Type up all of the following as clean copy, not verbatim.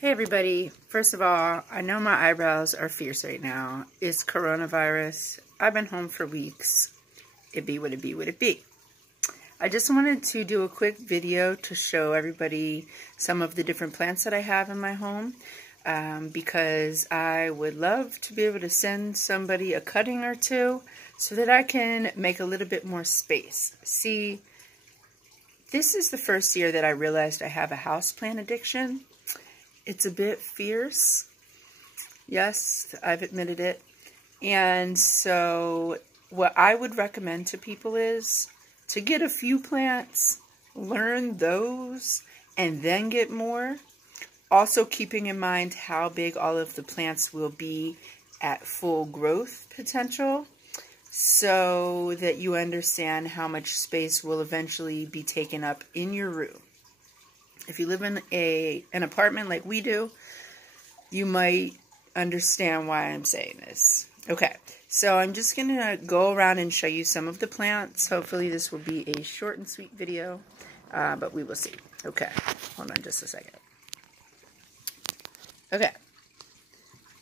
Hey everybody, first of all, I know my eyebrows are fierce right now. It's coronavirus. I've been home for weeks. It be what it be what it be. I just wanted to do a quick video to show everybody some of the different plants that I have in my home because I would love to be able to send somebody a cutting or two so that I can make a little bit more space. See, this is the first year that I realized I have a houseplant addiction. It's a bit fierce. Yes, I've admitted it. And so what I would recommend to people is to get a few plants, learn those, and then get more. Also keeping in mind how big all of the plants will be at full growth potential so that you understand how much space will eventually be taken up in your room. If you live in an apartment like we do, you might understand why I'm saying this. Okay, so I'm just going to go around and show you some of the plants. Hopefully this will be a short and sweet video, but we will see. Okay, hold on just a second. Okay,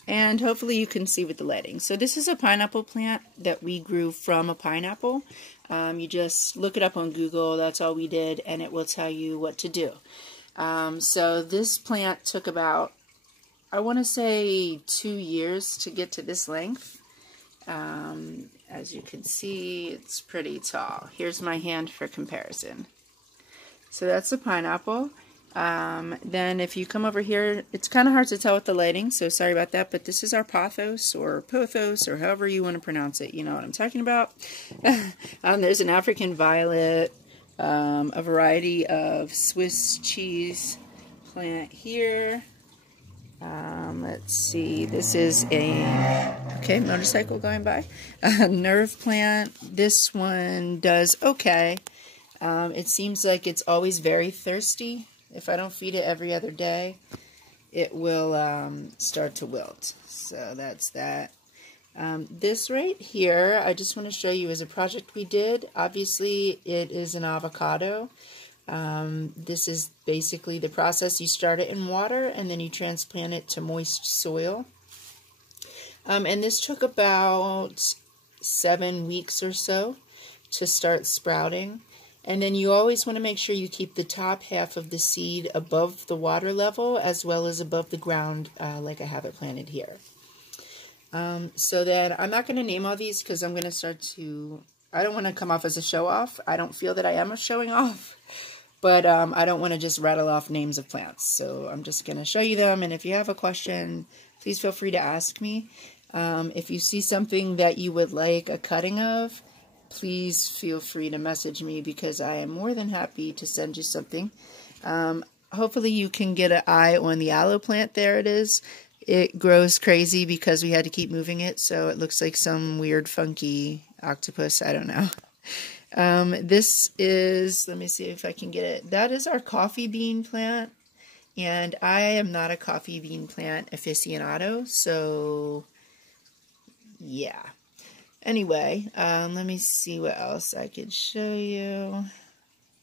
and hopefully you can see with the lighting. So this is a pineapple plant that we grew from a pineapple. You just look it up on Google, that's all we did, and it will tell you what to do. So this plant took about, I want to say 2 years to get to this length. As you can see, it's pretty tall. Here's my hand for comparison. So that's the pineapple. Then if you come over here, it's kind of hard to tell with the lighting, so sorry about that, but this is our pothos or pothos or however you want to pronounce it. You know what I'm talking about. There's an African violet. A variety of Swiss cheese plant here. Let's see, this is a, motorcycle going by. A nerve plant. This one does okay. It seems like it's always very thirsty. If I don't feed it every other day, it will start to wilt. So that's that. This right here, I just want to show you is a project we did. Obviously, it is an avocado. This is basically the process. You start it in water, and then you transplant it to moist soil. And this took about 7 weeks or so to start sprouting. And then you always want to make sure you keep the top half of the seed above the water level, as well as above the ground, like I have it planted here. So then I'm not going to name all these because I'm going to start to, I don't want to come off as a show-off. I don't feel that I am a showing off, but I don't want to just rattle off names of plants. So I'm just going to show you them, and if you have a question, please feel free to ask me. If you see something that you would like a cutting of, please feel free to message me because I am more than happy to send you something. Hopefully you can get an eye on the aloe plant. There it is. It grows crazy because we had to keep moving it, so it looks like some weird, funky octopus. I don't know. This is, let me see if I can get it. That is our coffee bean plant, and I am not a coffee bean plant aficionado, so yeah. Anyway, let me see what else I could show you.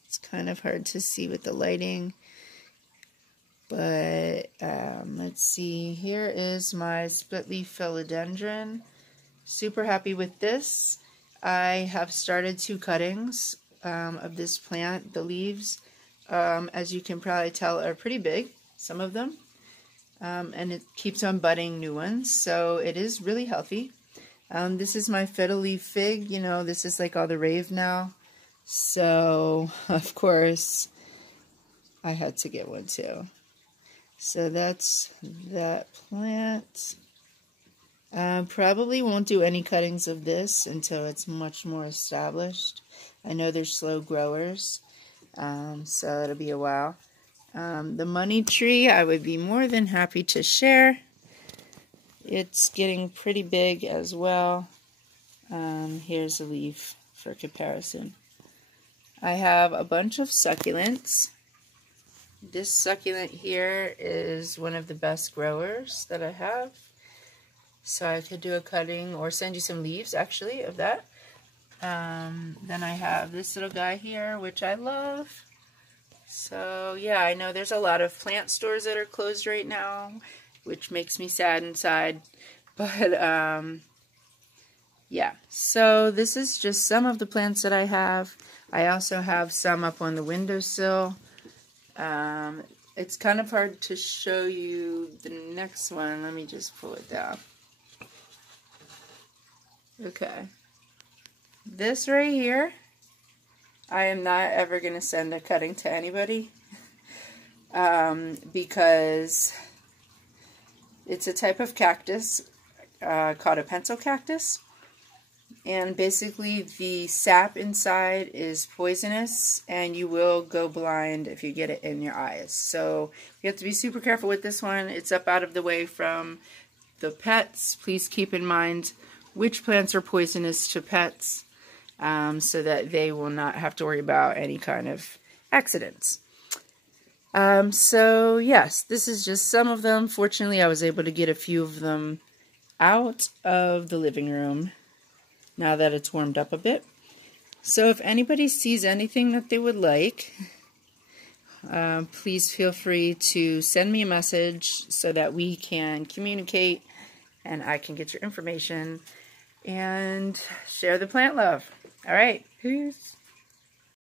It's kind of hard to see with the lighting. But let's see, here is my split leaf philodendron. Super happy with this. I have started 2 cuttings of this plant. The leaves, as you can probably tell, are pretty big, some of them. And it keeps on budding new ones, so it is really healthy. This is my fiddle leaf fig. You know, this is like all the rave now. So, of course, I had to get one too. So that's that plant. Probably won't do any cuttings of this until it's much more established. I know they're slow growers, so it'll be a while. The money tree, I would be more than happy to share. It's getting pretty big as well. Here's a leaf for comparison. I have a bunch of succulents. This succulent here is one of the best growers that I have. So I could do a cutting or send you some leaves actually of that. Then I have this little guy here, which I love. So yeah, I know there's a lot of plant stores that are closed right now, which makes me sad inside. But yeah, so this is just some of the plants that I have. I also have some up on the windowsill. It's kind of hard to show you the next one. Let me just pull it down. Okay. This right here, I am not ever going to send a cutting to anybody because it's a type of cactus called a pencil cactus. And basically the sap inside is poisonous and you will go blind if you get it in your eyes. So you have to be super careful with this one. It's up out of the way from the pets. Please keep in mind which plants are poisonous to pets so that they will not have to worry about any kind of accidents. So yes, this is just some of them. Fortunately, I was able to get a few of them out of the living room now that it's warmed up a bit. So if anybody sees anything that they would like, please feel free to send me a message so that we can communicate and I can get your information and share the plant love. All right, peace.